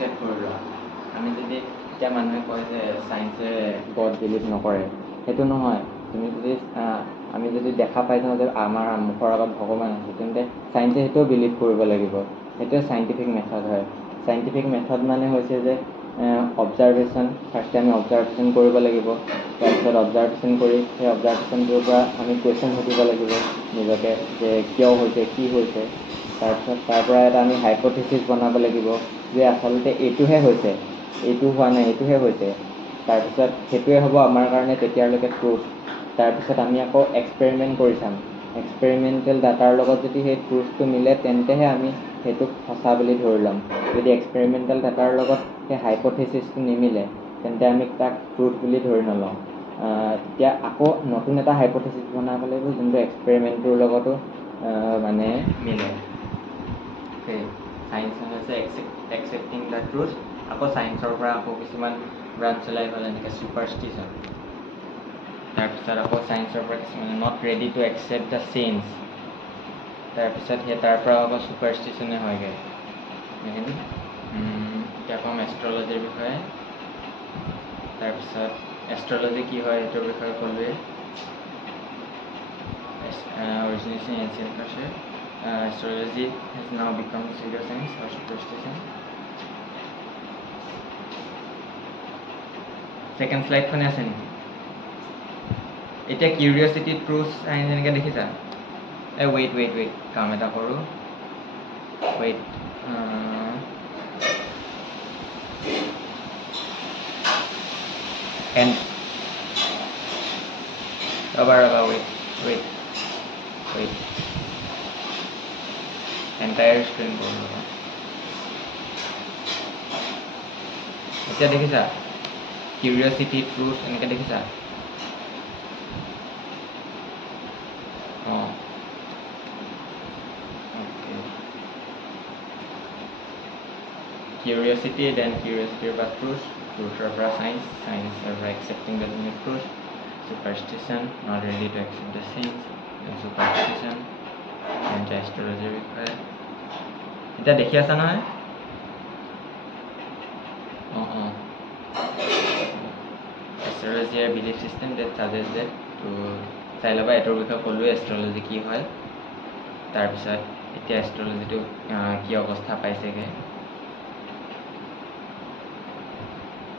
Accept কৰি লোৱা আমি যদি এতিয়া মানুহে কয় যে চায়েন্সে গড বিলিভ নকৰে সেইটো নহয় তুমি যদি আমি যদি দেখা পাই থাকোঁ যে আমাৰ মুখৰ আগত ভগৱান আছে তেন্তে চায়েন্সে সেইটোও বিলিভ কৰিব লাগিব সেইটোৱে চাইণ্টিফিক মেথড হয় চাইণ্টিফিক মেথড মানে হৈছে যে অবজাৰভেশ্যন ফাৰ্ষ্টে আমি অবজাৰভেশ্যন কৰিব লাগিব তাৰপিছত অবজাৰভেশ্যন কৰি সেই অবজাৰভেশ্যনটোৰ পৰা আমি কুৱেশ্যন সুধিব লাগিব নিজকে যে কিয় হৈছে কি হৈছে তাৰপিছত তাৰ পৰা এটা আমি হাইপথিচিছ বনাব লাগিব যে আচলতে এইটোহে হৈছে এইটো হোৱা নাই এইটোহে হৈছে তাৰপিছত সেইটোৱে হ'ব আমাৰ কাৰণে তেতিয়ালৈকে প্ৰুফ তাৰপিছত আমি আকৌ এক্সপেৰিমেণ্ট কৰি চাম এক্সপেৰিমেণ্টেল ডাটাৰ লগত যদি সেই প্ৰুফটো মিলে তেন্তেহে আমি সেইটোক সঁচা বুলি ধৰি ল'ম যদি এক্সপেৰিমেণ্টেল ডাটাৰ লগত সেই হাইপথিচিছটো নিমিলে তেন্তে আমি তাক প্ৰুফ বুলি ধৰি নলওঁ তেতিয়া আকৌ নতুন এটা হাইপথিচিছ বনাব লাগিব যোনটো এক্সপেৰিমেণ্টটোৰ লগতো মানে মিলে চায়েন্স হৈছে একচেপ্টিং দ্য ট্ৰুথ আকৌ চায়েন্সৰ পৰা আকৌ কিছুমান ব্ৰাঞ্চ ওলাই গ'ল এনেকৈ ছুপাৰষ্টিশ্যন তাৰপিছত আকৌ চায়েন্সৰ পৰা কিছুমানে not ready to accept the change তাৰপিছত সেই তাৰ পৰা আকৌ ছুপাৰষ্টিশ্যনে হয়গৈ এতিয়া ক'ম এষ্ট্ৰলজিৰ বিষয়ে তাৰপিছত এষ্ট্ৰলজি কি হয় সেইটোৰ বিষয়ে ক'লোৱেই origination ancient culture astrology has now become pseudoscience or superstition. Second slide খনে আছে নেকি এতিয়া কিউৰিয়চিটি ট্ৰুথ চাইন্স এনেকৈ দেখিছা ৱেইট কাম এটা কৰোঁ ৱেইট এণ্ড ৰবা ৱেইট এণ্টায়াৰ স্ক্ৰীন কৰোঁ এতিয়া দেখিছা কিউৰিয়চিটি ট্ৰুথ এনেকৈ দেখিছা অঁ অ'কে কিউৰিয়চিটি দেন কিউৰিয়চিটিৰ পৰা ট্ৰুথৰ পৰা চায়েন্সৰ পৰা accepting the truth superstition not ready to accept the same superstition and astrology বিষয়ে এতিয়া দেখি আছা নহয় astrology a belief system that suggests that to চাই ল'বা এইটোৰ বিষয়ে ক'লোৱে এষ্ট্ৰলজি কি হয় তাৰপিছত এতিয়া এষ্ট্ৰলজিটো কি অৱস্থা পাইছেগৈ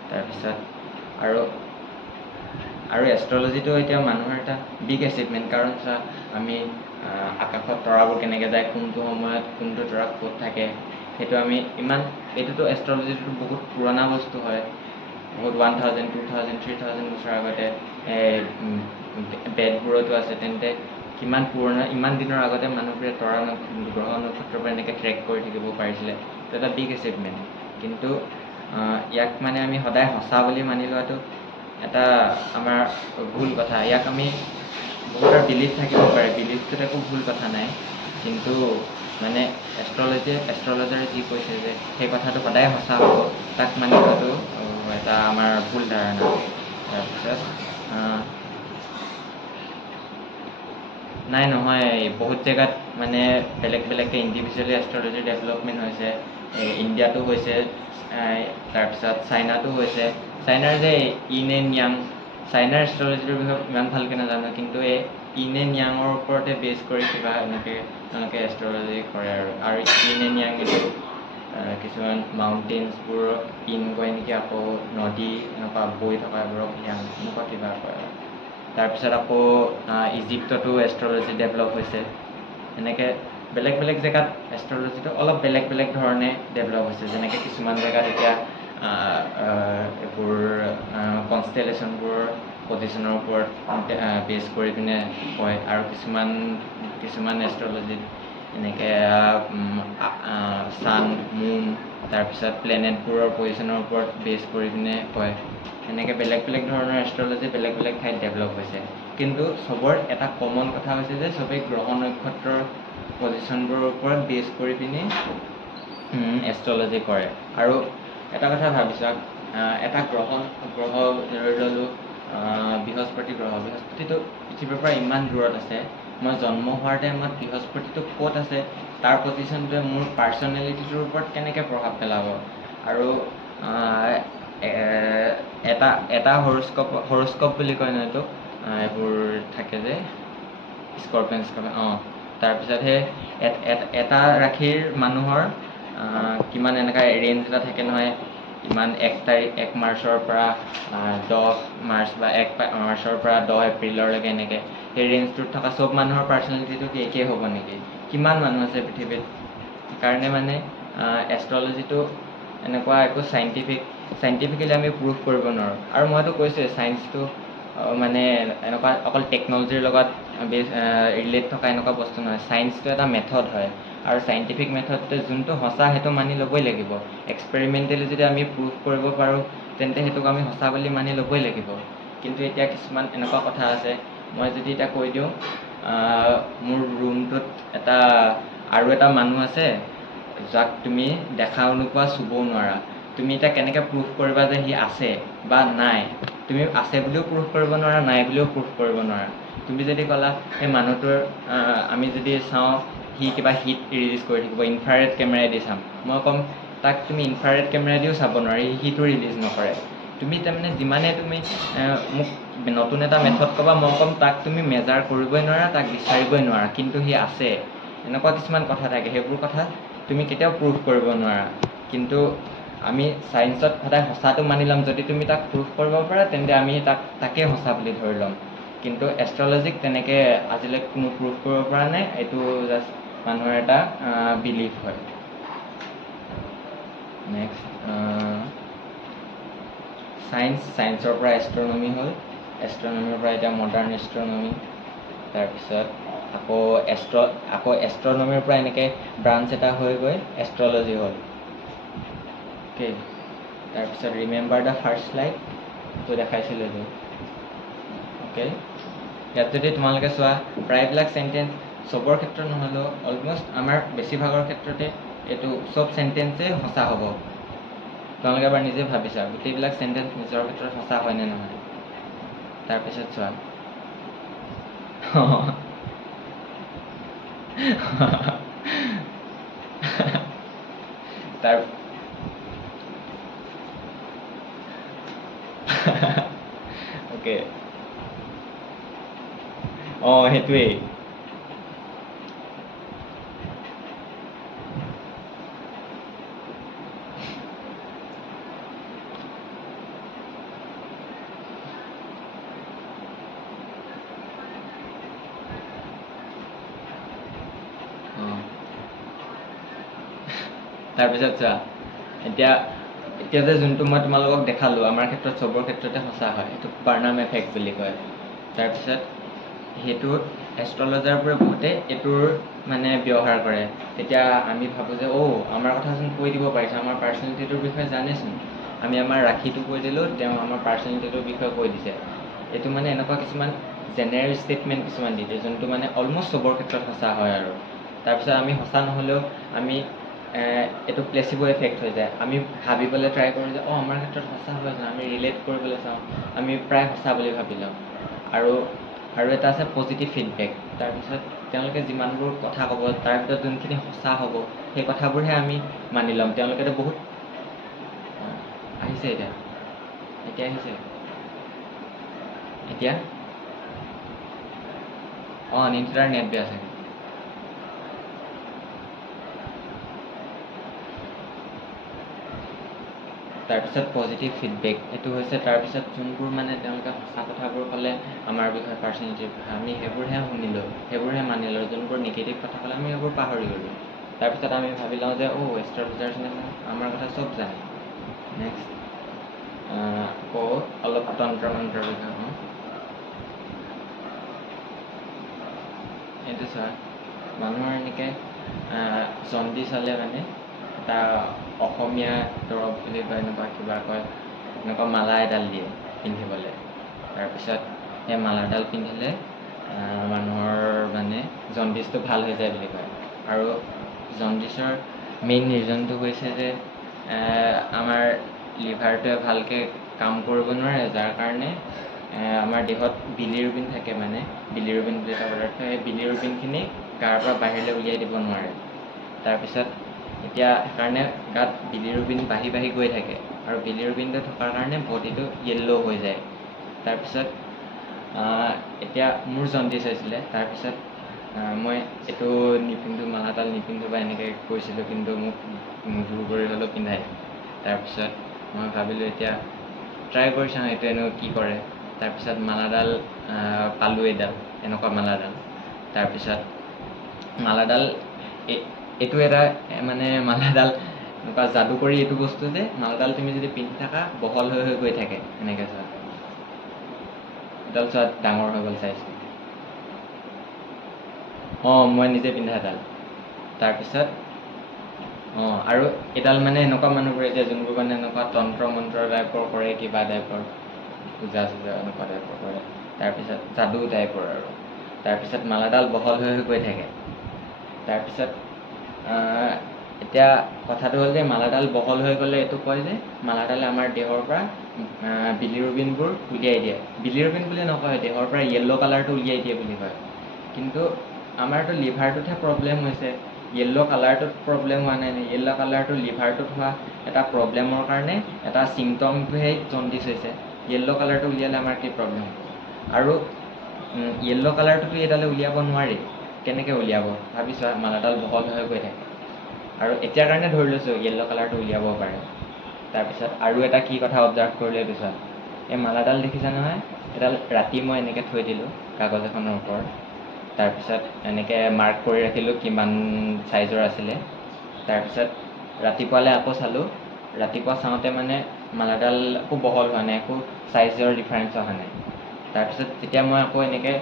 তাৰপিছত আৰু এষ্ট্ৰলজিটো এতিয়া মানুহৰ এটা বিগ এচিভমেণ্ট কাৰণ চোৱা আমি আকাশত তৰাবোৰ কেনেকৈ যায় কোনটো সময়ত কোনটো তৰা ক'ত থাকে সেইটো আমি এইটোতো এষ্ট্ৰলজিটো বহুত পুৰণা বস্তু হয় বহুত 1000, 2000, 3000 বছৰ আগতে বেদবোৰতো আছে তেন্তে কিমান পুৰণা ইমান দিনৰ আগতে মানুহবোৰে তৰা গ্ৰহ নক্ষত্ৰৰ পৰা এনেকৈ ট্ৰেক কৰি থাকিব পাৰিছিলে সেইটো এটা বিগ এচিভমেণ্ট কিন্তু ইয়াক মানে আমি সদায় সঁচা বুলি মানি লোৱাটো এটা আমাৰ ভুল কথা ইয়াক আমি বহুতৰ বিলিভ থাকিব পাৰে বিলিভটোত একো ভুল কথা নাই কিন্তু মানে এষ্ট্ৰলজাৰে যি কৈছে যে সেই কথাটো সদায় সঁচা হ'ব তাক মানি লোৱাটো এটা আমাৰ ভুল ধাৰণা তাৰপিছত নহয় বহুত জেগাত মানে বেলেগকৈ ইণ্ডিভিজুৱেলি এষ্ট্ৰলজি ডেভেলপমেণ্ট হৈছে ইণ্ডিয়াতো হৈছে তাৰপিছত চাইনাতো হৈছে চাইনাৰ যে ইন এণ্ড য়াং চাইনাৰ এষ্ট্ৰলজিৰ বিষয়ে ইমান ভালকৈ নাজানো কিন্তু এই ইন এণ্ড য়াঙৰ ওপৰতে বেছ কৰি কিবা এনেকৈ তেওঁলোকে এষ্ট্ৰলজি কৰে আৰু ইন এণ্ড য়াং এইটো কিছুমান মাউণ্টেইনছবোৰ ইন গৈ নেকি আকৌ নদী এনেকুৱা বৈ থকাবোৰক য়াং এনেকুৱা কিবা কৰে তাৰপিছত আকৌ ইজিপ্ততো এষ্ট্ৰলজি ডেভেলপ হৈছে এনেকৈ বেলেগ জেগাত এষ্ট্ৰলজিটো অলপ বেলেগ ধৰণে ডেভেলপ হৈছে যেনেকৈ কিছুমান জেগাত এতিয়া এইবোৰ কনষ্টেলেশ্যনবোৰৰ পজিশ্যনৰ ওপৰত বেছ কৰি পিনে কয় আৰু কিছুমান এষ্ট্ৰলজিত এনেকৈ ছান মুন তাৰপিছত প্লেনেটবোৰৰ পজিশ্যনৰ ওপৰত বেছ কৰি পিনে কয় এনেকৈ বেলেগ ধৰণৰ এষ্ট্ৰলজি বেলেগ ঠাইত ডেভেলপ হৈছে কিন্তু চবৰ এটা কমন কথা হৈছে যে চবেই গ্ৰহ নক্ষত্ৰৰ পজিশ্যনবোৰৰ ওপৰত বেছ কৰি পিনি এষ্ট্ৰলজি কৰে আৰু এটা কথা ভাবি চাওক এটা গ্ৰহ ধৰি ল'লোঁ বৃহস্পতিটো পৃথিৱীৰ পৰা ইমান দূৰত আছে মই জন্ম হোৱাৰ টাইমত বৃহস্পতিটো ক'ত আছে তাৰ পজিশ্যনটোৱে মোৰ পাৰ্চনেলিটিটোৰ ওপৰত কেনেকৈ প্ৰভাৱ পেলাব আৰু এটা হৰস্কোপ বুলি কয় ন এইটো এইবোৰ থাকে যে স্কৰ্পিয়ন তাৰপিছত সেই এটা ৰাশিৰ মানুহৰ কিমান এনেকুৱা ৰেঞ্জ এটা থাকে নহয়, ইমান 1 মাৰ্চৰ পৰা 10 মাৰ্চ বা 1 মাৰ্চৰ পৰা 10 এপ্ৰিললৈকে এনেকৈ সেই ৰেঞ্জটোত থকা চব মানুহৰ পাৰ্চনেলিটিটো একেই হ'ব নেকি? কিমান মানুহ আছে পৃথিৱীত? সেইকাৰণে মানে এষ্ট্ৰলজিটো এনেকুৱা একো চাইণ্টিফিকেলি আমি প্ৰুভ কৰিব নোৱাৰোঁ। আৰু মইতো কৈছোঁৱে চায়েন্সটো মানে এনেকুৱা অকল টেকন'লজিৰ লগত ৰিলেট থকা এনেকুৱা বস্তু নহয়। চায়েন্সটো এটা মেথড হয়, আৰু চাইণ্টিফিক মেথডটোৱে যোনটো সঁচা সেইটো মানি ল'বই লাগিব। এক্সপেৰিমেণ্টেলি যদি আমি প্ৰুভ কৰিব পাৰোঁ তেন্তে সেইটোক আমি সঁচা বুলি মানি ল'বই লাগিব। কিন্তু এতিয়া কিছুমান এনেকুৱা কথা আছে, মই যদি এতিয়া কৈ দিওঁ মোৰ ৰুমটোত আৰু এটা মানুহ আছে যাক তুমি দেখাও নোপোৱা, চুবও নোৱাৰা। তুমি এতিয়া কেনেকৈ প্ৰুভ কৰিবা যে সি আছে বা নাই? তুমি আছে বুলিও প্ৰুভ কৰিব নোৱাৰা, নাই বুলিও প্ৰুভ কৰিব নোৱাৰা। তুমি যদি ক'লা সেই মানুহটোৰ আমি যদি চাওঁ সি কিবা হিট ৰিলিজ কৰি থাকিব, ইনফ্ৰাৰেড কেমেৰাইদি চাম, মই ক'ম তাক তুমি ইনফ্ৰাৰেড কেমেৰাইদিও চাব নোৱাৰি, হিটো ৰিলিজ নকৰে। তুমি তাৰমানে যিমানে তুমি মোক নতুন এটা মেথড ক'বা, মই ক'ম তাক তুমি মেজাৰ কৰিবই নোৱাৰা, তাক বিচাৰিবই নোৱাৰা, কিন্তু সি আছে। এনেকুৱা কিছুমান কথা থাকে, সেইবোৰ কথা তুমি কেতিয়াও প্ৰুভ কৰিব নোৱাৰা। কিন্তু আমি চায়েন্সত সদায় সঁচাটো মানি ল'ম। যদি তুমি তাক প্ৰুভ কৰিব পাৰা তেন্তে আমি তাকে সঁচা বুলি ধৰি ল'ম। কিন্তু এষ্ট্ৰলজিক তেনেকৈ আজিলৈকে কোনো প্ৰুভ কৰিব পৰা নাই। এইটো জাষ্ট মানুহৰ এটা বিলিফ হয়। নেক্সট চায়েন্সৰ পৰা এষ্ট্ৰনমি হ'ল, এষ্ট্ৰনমিৰ পৰা এতিয়া মডাৰ্ণ এষ্ট্ৰনমি, তাৰপিছত আকৌ এষ্ট্ৰনমিৰ পৰা এনেকৈ ব্ৰাঞ্চ এটা হৈ গৈ এষ্ট্ৰলজি হ'ল। অ'কে, তাৰপিছত ৰিমেম্বাৰ দ্য ফাৰ্ষ্ট লাইটটো দেখাইছিলোঁ এইটো। অ'কে, ইয়াত যদি তোমালোকে চোৱা প্ৰায়বিলাক চেণ্টেঞ্চ চবৰ ক্ষেত্ৰত নহ'লেও অলম'ষ্ট আমাৰ বেছিভাগৰ ক্ষেত্ৰতে এইটো চব চেণ্টেঞ্চেই সঁচা হ'ব। তোমালোকে এবাৰ নিজে ভাবিছা গোটেইবিলাক চেণ্টেঞ্চ নিজৰ ক্ষেত্ৰত সঁচা হয়নে নহয়? তাৰপিছত চোৱা অ'কে, সেইটোৱেই। তাৰপিছত চোৱা এতিয়া যে যোনটো মই তোমালোকক দেখালোঁ আমাৰ ক্ষেত্ৰত চবৰ ক্ষেত্ৰতে সঁচা হয়, সেইটো বাৰ্নাম এফেক্ট বুলি কয়। তাৰপিছত সেইটোত এষ্ট্ৰলজাৰবোৰে বহুতে এইটোৰ মানে ব্যৱহাৰ কৰে। তেতিয়া আমি ভাবোঁ যে আমাৰ কথাচোন কৈ দিব পাৰিছে, আমাৰ পাৰ্চনেলিটিটোৰ বিষয়ে জানেচোন। আমি আমাৰ ৰাশিটো কৈ দিলোঁ, তেওঁ আমাৰ পাৰ্চনেলিটিটোৰ বিষয়ে কৈ দিছে। এইটো মানে এনেকুৱা কিছুমান জেনেৰেল ষ্টেটমেণ্ট কিছুমান দি দিয়ে, যোনটো মানে অলম'ষ্ট চবৰ ক্ষেত্ৰত সঁচা হয় আৰু। তাৰপিছত আমি সঁচা নহ'লেও আমি এইটো প্লেচিব' এফেক্ট হৈ যায়। আমি ভাবিবলৈ ট্ৰাই কৰোঁ যে আমাৰ ক্ষেত্ৰত সঁচা হয়, আমি ৰিলেট কৰিবলৈ চাওঁ, আমি প্ৰায় সঁচা বুলি ভাবি লওঁ। আৰু এটা আছে পজিটিভ ফিডবেক। তাৰপিছত তেওঁলোকে যিমানবোৰ কথা ক'ব তাৰ ভিতৰত যোনখিনি সঁচা হ'ব সেই কথাবোৰহে আমি মানি ল'ম। তেওঁলোকেতো বহুত আহিছে এতিয়া আহিছে এতিয়া নিকিতাৰ নেট বেয়া আছে। তাৰপিছত পজিটিভ ফিডবেক, এইটো হৈছে তাৰপিছত যোনবোৰ মানে তেওঁলোকে সঁচা কথাবোৰ ক'লে আমাৰ বিষয়ে, পাৰ্চনেলিটিৰ বিষয়ে, আমি সেইবোৰহে শুনিলোঁ, সেইবোৰহে মানি ল'লোঁ। যোনবোৰ নিগেটিভ কথা ক'লে আমি সেইবোৰ পাহৰি গ'লোঁ। তাৰপিছত আমি ভাবি লওঁ যে এষ্ট্ৰলজাৰজনে আমাৰ কথা চব জানে। নেক্সট আকৌ অলপ তন্ত্ৰ মন্ত্ৰৰ বিষয়ে কওঁ। এইটো চোৱা, মানুহৰ এনেকৈ জণ্ডিছ হ'লে মানে এটা অসমীয়া দৰৱ বুলি কয়, এনেকুৱা কিবা কয়, এনেকুৱা মালা এডাল দিয়ে পিন্ধিবলৈ। তাৰপিছত সেই মালাডাল পিন্ধিলে মানুহৰ মানে জণ্ডিছটো ভাল হৈ যায় বুলি কয়। আৰু জণ্ডিছৰ মেইন ৰিজনটো হৈছে যে আমাৰ লিভাৰটোৱে ভালকৈ কাম কৰিব নোৱাৰে, যাৰ কাৰণে আমাৰ দেহত বিলিৰুবিন থাকে, মানে বিলিৰুবিন বুলি এটা পদাৰ্থ, সেই বিলিৰুবিনখিনি গাৰ পৰা বাহিৰলৈ উলিয়াই দিব নোৱাৰে। তাৰপিছত এতিয়া সেইকাৰণে গাত বিলিৰুবিন বাঢ়ি বাঢ়ি গৈ থাকে আৰু বিলিৰুবিনটো থকাৰ কাৰণে বডিটো য়েল্ল' হৈ যায়। তাৰপিছত এতিয়া মোৰ জণ্ডিছ হৈছিলে। তাৰপিছত মই এইটো নিপিন্ধোঁ, মালাডাল নিপিন্ধোঁ বা এনেকৈ কৈছিলোঁ, কিন্তু মোক জোৰ কৰি হ'লেও পিন্ধাই। তাৰপিছত মই ভাবিলোঁ এতিয়া ট্ৰাই কৰি চাওঁ এইটোৱেনো কি কৰে। তাৰপিছত মালাডাল পালোঁ, এডাল এনেকুৱা মালাডাল। তাৰপিছত মালাডাল এইটো এটা মানে মালাডাল এনেকুৱা যাদুকৰী এইটো বস্তু যে মালাডাল তুমি যদি পিন্ধি থাকা বহল হৈ হৈ গৈ থাকে। এনেকৈ চোৱা, এডাল চোৱা ডাঙৰ হৈ গ'ল চাইজ। মই নিজে পিন্ধা এডাল। তাৰপিছত আৰু এডাল মানে এনেকুৱা মানুহবোৰে এতিয়া যোনবোৰ মানে এনেকুৱা তন্ত্ৰ মন্ত্ৰ টাইপৰ কৰে, কিবা টাইপৰ পূজা চূজা এনেকুৱা টাইপৰ কৰে, তাৰপিছত যাদু টাইপৰ আৰু। তাৰপিছত মালাডাল বহল হৈ হৈ গৈ থাকে। তাৰপিছত এতিয়া কথাটো হ'ল যে মালাডাল বহল হৈ গ'লে এইটো কয় যে মালাডালে আমাৰ দেহৰ পৰা বিলিৰুবিনবোৰ উলিয়াই দিয়ে। বিলিৰুবিন বুলি নকয়, দেহৰ পৰা য়েল্ল' কালাৰটো উলিয়াই দিয়ে বুলি কয়। কিন্তু আমাৰতো লিভাৰটোতহে প্ৰব্লেম হৈছে, য়েল্ল' কালাৰটোত প্ৰব্লেম হোৱা নাই। য়েল্ল' কালাৰটো লিভাৰটোত হোৱা এটা প্ৰব্লেমৰ কাৰণে এটা চিমটমটোহে জণ্ডিছ হৈছে। য়েল্ল' কালাৰটো উলিয়ালে আমাৰ কি প্ৰব্লেম হ'ব? আৰু য়েল্ল' কালাৰটোতো এইডালে উলিয়াব নোৱাৰি। কেনেকৈ উলিয়াব ভাবিছোৱা, মালাডাল বহল হৈ গৈ থাকে। আৰু এতিয়াৰ কাৰণে ধৰি লৈছোঁ য়েল্ল' কালাৰটো উলিয়াব পাৰে। তাৰপিছত আৰু এটা কি কথা অবজাৰ্ভ কৰিলে এইটো চোৱা, এই মালাডাল দেখিছা নহয়? এডাল ৰাতি মই এনেকৈ থৈ দিলোঁ কাগজ এখনৰ ওপৰত। তাৰপিছত এনেকৈ মাৰ্ক কৰি ৰাখিলোঁ কিমান চাইজৰ আছিলে। তাৰপিছত ৰাতিপুৱালৈ আকৌ চালোঁ। ৰাতিপুৱা চাওঁতে মানে মালাডাল একো বহল হোৱা নাই, একো চাইজৰ ডিফাৰেঞ্চ অহা নাই। তাৰপিছত যেতিয়া মই আকৌ এনেকৈ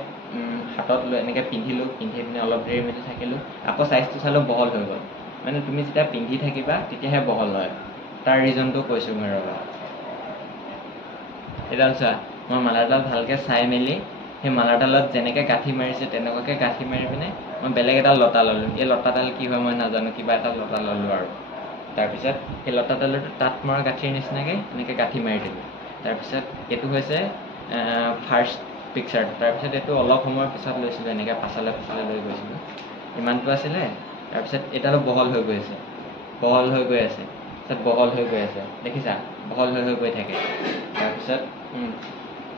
হাতত লৈ এনেকৈ পিন্ধিলোঁ, পিন্ধি পিনে অলপ দেৰি মেলি থাকিলোঁ, আকৌ চাইজটো চালোঁ বহল হৈ গ'ল। মানে তুমি যেতিয়া পিন্ধি থাকিবা তেতিয়াহে বহল হয়। তাৰ ৰিজনটো কৈছোঁ মই, ৰ'বা। এডাল চোৱা, মই মালাডাল ভালকৈ চাই মেলি সেই মালাডালত যেনেকৈ গাঁঠি মাৰিছে তেনেকুৱাকৈ গাঁঠি মাৰি পিনে মই বেলেগ এডাল লতা ল'লোঁ। এই লতাডাল কি হয় মই নাজানো, কিবা এটা লতা ল'লোঁ আৰু। তাৰপিছত সেই লতাডালতো তাঁত মৰা গাঁঠিৰ নিচিনাকৈ এনেকৈ গাঁঠি মাৰি দিলোঁ। তাৰপিছত এইটো হৈছে ফাৰ্ষ্ট পিকচাৰটো। তাৰপিছত এইটো অলপ সময়ৰ পিছত লৈছিলোঁ, এনেকৈ পাছলৈ লৈ গৈছিলোঁ। ইমানটো আছিলে। তাৰপিছত এডালো বহল হৈ গৈ আছে, বহল হৈ গৈ আছে, তাৰপিছত বহল হৈ গৈ আছে। দেখিছা, বহল হৈ হৈ গৈ থাকে। তাৰপিছত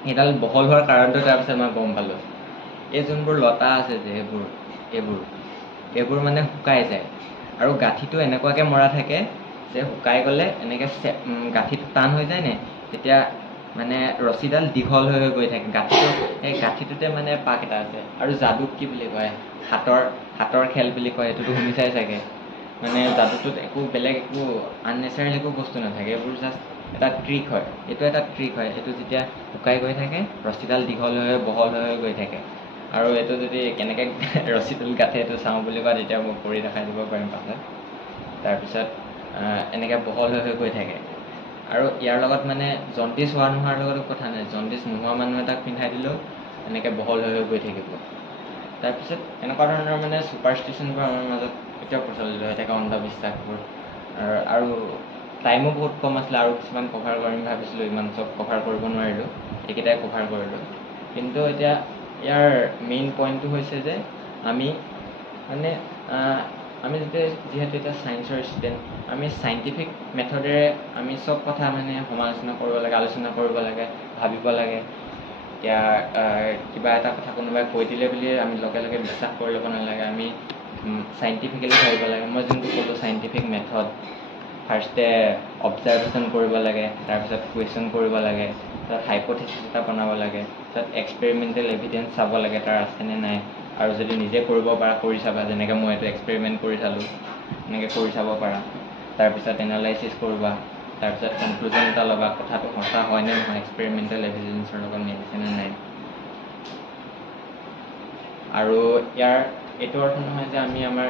এইডাল বহল হোৱাৰ কাৰণটো তাৰপিছত মই গম পালোঁ। এই যোনবোৰ লতা আছে যে এইবোৰ মানে শুকাই যায়। আৰু গাঁঠিটো এনেকুৱাকৈ মৰা থাকে যে শুকাই গ'লে এনেকৈ গাঁঠিটো টান হৈ যায় নে, তেতিয়া মানে ৰছীডাল দীঘল হৈ হৈ গৈ থাকে। সেই গাঁঠিটোতে মানে পাক এটা আছে। আৰু যাদুক কি বুলি কয়, হাতৰ খেল বুলি কয়, এইটোতো শুনিছাই চাগে। মানে যাদুটোত বেলেগ একো আননেচাৰেল একো বস্তু নাথাকে, এইবোৰ জাষ্ট এটা ট্ৰিক হয়। এইটো এটা ট্ৰিক হয়। এইটো যেতিয়া শুকাই গৈ থাকে, ৰছীডাল দীঘল হৈ বহল হৈ গৈ থাকে। আৰু এইটো যদি কেনেকৈ ৰছীডাল গাঁঠে এইটো চাওঁ বুলি কয়, তেতিয়া মই কৰি দেখাই দিব পাৰিম পাছত। তাৰপিছত এনেকৈ বহল হৈ গৈ থাকে। আৰু ইয়াৰ লগত মানে জণ্ডিছ হোৱা নোহোৱাৰ লগতো কথা নাই। জণ্ডিছ নোহোৱা মানুহ এটাক পিন্ধাই দিলেও এনেকৈ বহল হৈ গৈ থাকিব। তাৰপিছত এনেকুৱা ধৰণৰ মানে ছুপাৰষ্টিশ্যনবোৰ আমাৰ মাজত এতিয়াও প্ৰচলিত হৈ থাকে, অন্ধবিশ্বাসবোৰ। আৰু টাইমো বহুত কম আছিলে, আৰু কিছুমান কভাৰ কৰিম ভাবিছিলোঁ, ইমান চব কভাৰ কৰিব নোৱাৰিলোঁ, এইকেইটাই কভাৰ কৰিলোঁ। কিন্তু এতিয়া ইয়াৰ মেইন পইণ্টটো হৈছে যে আমি যিহেতু এতিয়া ছায়েন্সৰ ষ্টুডেণ্ট, আমি ছাইণ্টিফিক মেথডেৰে আমি চব কথা মানে সমালোচনা কৰিব লাগে, আলোচনা কৰিব লাগে, ভাবিব লাগে। এতিয়া কিবা এটা কথা কোনোবাই কৈ দিলে বুলি আমি লগে লগে বিশ্বাস কৰি ল'ব নালাগে। আমি ছাইণ্টিফিকেলি ভাবিব লাগে। মই যোনটো ক'লোঁ ছাইণ্টিফিক মেথড, ফাৰ্ষ্টে অবজাৰ্ভেশ্যন কৰিব লাগে, তাৰপিছত কুৱেশ্যন কৰিব লাগে, তাৰপিছত হাইপ'থেচিছ এটা বনাব লাগে, তাৰপিছত এক্সপেৰিমেণ্টেল এভিডেঞ্চ চাব লাগে তাৰ আছেনে নাই। আৰু যদি নিজে কৰিব পাৰা কৰি চাবা, যেনেকৈ মই এইটো এক্সপেৰিমেণ্ট কৰি চালোঁ, এনেকৈ কৰি চাব পাৰা। তাৰপিছত এনালাইচিছ কৰিবা, তাৰপিছত কনক্লুজন এটা ল'বা, কথাটো সঁচা হয়নে নহয়, এক্সপেৰিমেণ্টেল এভিডেঞ্চৰ লগত মিলিছেনে নাই। আৰু ইয়াৰ এইটো অৰ্থ নহয় যে আমি আমাৰ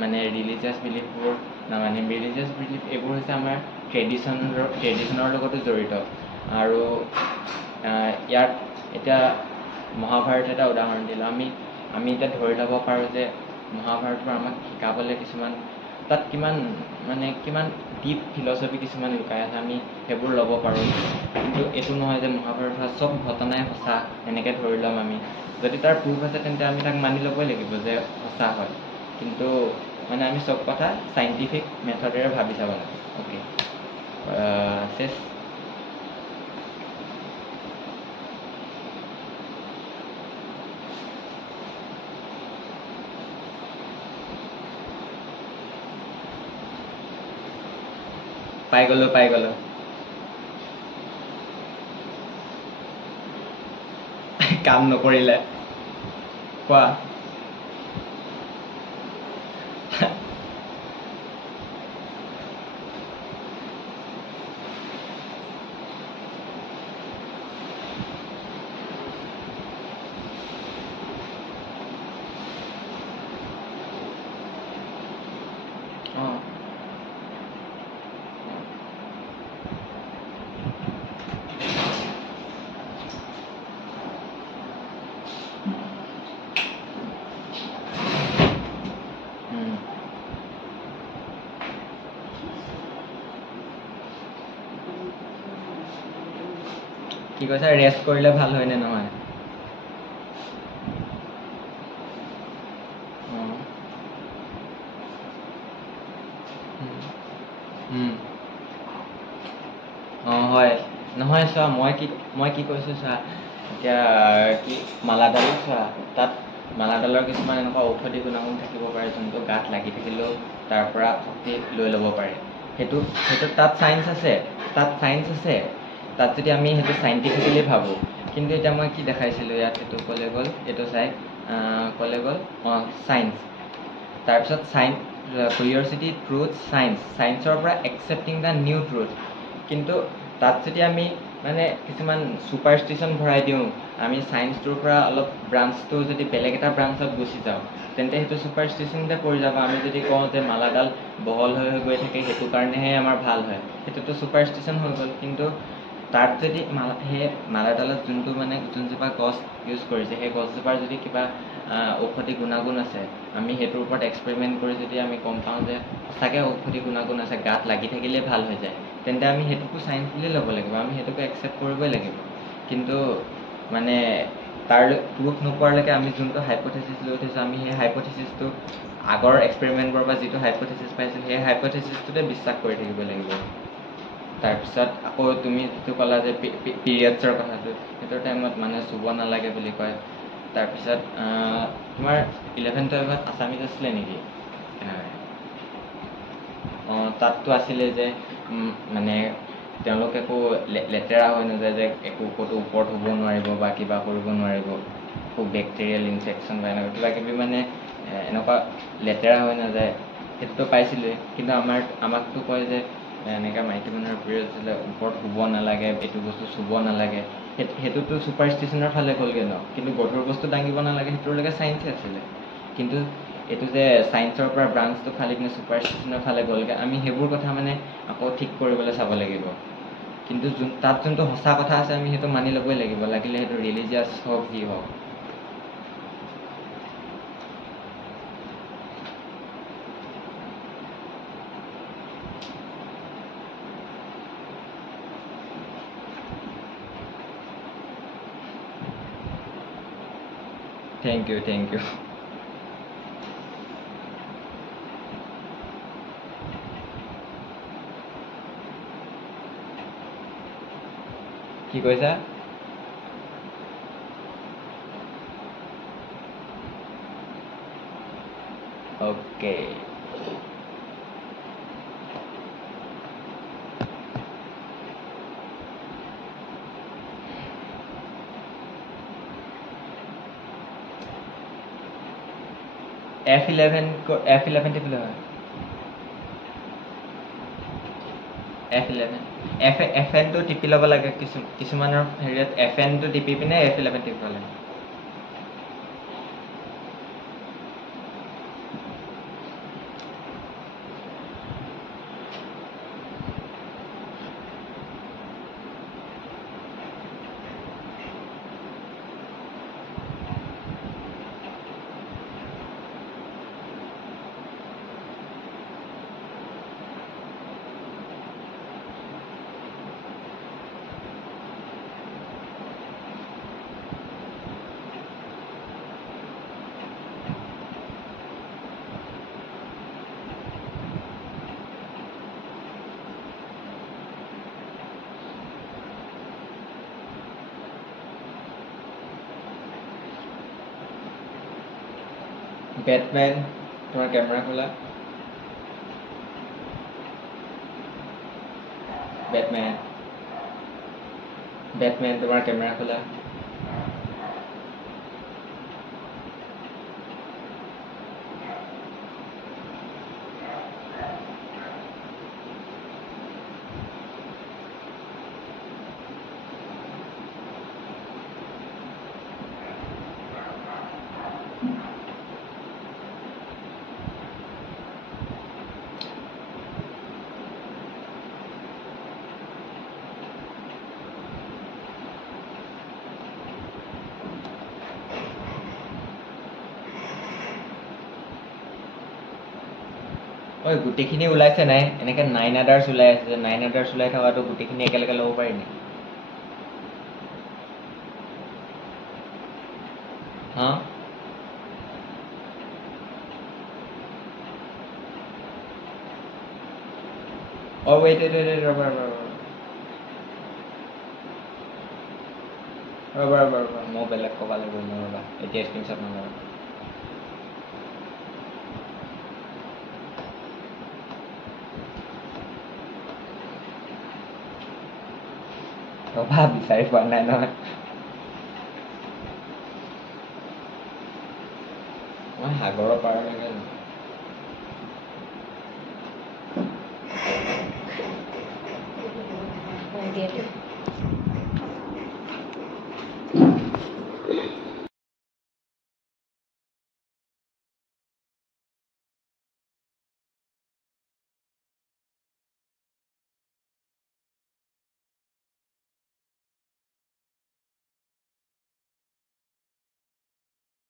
মানে ৰিলিজিয়াছ বিলিফবোৰ নামানিম। ৰিলিজিয়াছ বিলিফ এইবোৰ হৈছে আমাৰ ট্ৰেডিশ্যনৰ লগতো জড়িত। আৰু ইয়াত এতিয়া মহাভাৰত এটা উদাহৰণ দিলোঁ। আমি এতিয়া ধৰি ল'ব পাৰোঁ যে মহাভাৰতবোৰ আমাক শিকাবলৈ তাত কিমান ডিপ ফিলচফি কিছুমান লুকাই আছে, আমি সেইবোৰ ল'ব পাৰোঁ। কিন্তু এইটো নহয় যে মহাভাৰত হোৱা চব ঘটনাই সঁচা, এনেকৈ ধৰি ল'ম আমি। যদি তাৰ প্ৰুফ আছে তেন্তে আমি তাক মানি ল'বই লাগিব যে সঁচা হয়। কিন্তু মানে আমি চব কথা সাইন্টিফিক মেথডেৰে ভাবি চাব লাগে ওকে শেষ পাই গলো কাম নকৰিলে কোৱা কি কৈছা ৰেষ্ট কৰিলে ভাল হয় নে নহয় হয় নহয় চোৱা মই কি কৈছোঁ চোৱা এতিয়া কি মালাডালো চোৱা তাত মালাডালৰ কিছুমান এনেকুৱা ঔষধি গুণাগুণ থাকিব পাৰে যোনটো গাত লাগি থাকিলেও তাৰ পৰা শক্তি লৈ ল'ব পাৰে সেইটো তাত চাইন্স আছে তাত যদি আমি সেইটো চাইণ্টিফিকেলি ভাবোঁ কিন্তু এতিয়া মই কি দেখাইছিলোঁ ইয়াত সেইটো ক'লে গ'ল এইটো চাই ক'লে গ'ল চাইন্স তাৰপিছত কিউৰিয়চিটি ট্ৰুথ চাইন্সৰ পৰা একচেপ্টিং দ্য নিউ ট্ৰুথ কিন্তু তাত যদি আমি মানে কিছুমান ছুপাৰষ্টিশ্যন ভৰাই দিওঁ আমি চাইন্সটোৰ পৰা অলপ ব্ৰাঞ্চটো যদি বেলেগ এটা ব্ৰাঞ্চত গুচি যাওঁ তেন্তে সেইটো ছুপাৰষ্টিশ্যনতে পৰি যাব আমি যদি কওঁ যে মালাডাল বহল হৈ গৈ থাকে সেইটো কাৰণেহে আমাৰ ভাল হয় সেইটোতো ছুপাৰষ্টিশ্যন হৈ গ'ল কিন্তু তাত যদি সেই মালাডালত যোনজোপা গছ ইউজ কৰিছে সেই গছজোপাৰ যদি কিবা ঔষধি গুণাগুণ আছে আমি সেইটোৰ ওপৰত এক্সপেৰিমেণ্ট কৰি যদি আমি গম পাওঁ যে সঁচাকৈ ঔষধি গুণাগুণ আছে গাত লাগি থাকিলেই ভাল হৈ যায় তেন্তে আমি সেইটোকো চাইন্স বুলিয়ে ল'ব লাগিব আমি সেইটোকো একচেপ্ট কৰিবই লাগিব কিন্তু মানে তাৰ প্ৰুফ নোপোৱালৈকে আমি যোনটো হাইপথেচিছ লৈ থৈছোঁ আমি সেই হাইপথেচিছটো আগৰ এক্সপেৰিমেণ্টবোৰৰ পৰা যিটো হাইপথেচিছ পাইছিলোঁ সেই হাইপথেচিছটোতে বিশ্বাস কৰি থাকিব লাগিব তাৰপিছত আকৌ তুমি যিটো ক'লা যে পিৰিয়ডছৰ কথাটো সেইটো টাইমত মানুহে চুব নালাগে বুলি কয় তাৰপিছত তোমাৰ 11-12ত আছামিজ আছিলে নেকি তাততো আছিলে যে মানে তেওঁলোক একো লেতেৰা হৈ নাযায় যে একো ক'তো ওপৰত হ'ব নোৱাৰিব বা কিবা কৰিব নোৱাৰিব একো বেক্টেৰিয়েল ইনফেকশ্যন বা এনেকুৱা কিবা কিবি মানে এনেকুৱা লেতেৰা হৈ নাযায় সেইটোতো পাইছিলোঁৱেই কিন্তু আমাকতো কয় যে এনেকৈ মাইকী মানুহৰ পিৰিয়ড হ'লে ওপৰত শুব নালাগে এইটো বস্তু চুব নালাগে সেইটোতো ছুপাৰষ্টিশ্যনৰ ফালে গ'লগৈ ন কিন্তু গধুৰ বস্তু দাঙিব নালাগে সেইটোলৈকে চাইন্সে আছিলে কিন্তু এইটো যে চাইন্সৰ পৰা ব্ৰাঞ্চটো খালি কিনে ছুপাৰষ্টিশ্যনৰ ফালে গ'লগৈ আমি সেইবোৰ কথা মানে আকৌ ঠিক কৰিবলৈ চাব লাগিব কিন্তু তাত যোনটো সঁচা কথা আছে আমি সেইটো মানি ল'বই লাগিব লাগিলে সেইটো ৰিলিজিয়াছ হওক যি হওক থেংক ইউ কি কৈছা অ'কে F11 টিপিলে হয় FN টো টিপি ল'ব লাগে কিছুমানৰ হেৰিয়ত FN টো টিপি পিনে F11 টিপিব লাগে বেটমেন তোমাৰ কেমেৰা খোলা বেটমেন বেটমেন তোমাৰ কেমেৰা খোলা ঐ গোটেইখিনি ওলাইছে নাই এনেকৈ 9 আদাৰ্ছ ওলাই আছে যে 9 আদাৰ্ছ ওলাই থকাটো গোটেইখিনি একেলগে ল'ব পাৰি নি হা ৱেইট ৰ'বা মই বেলেগ ক'ব লাগিব ৰ'বা এতিয়া স্ক্ৰীনশ্বট নল'বা ৰ'বা বিচাৰি পোৱা নাই নহয় মই সাগৰৰ পাৰলৈকে Dia tu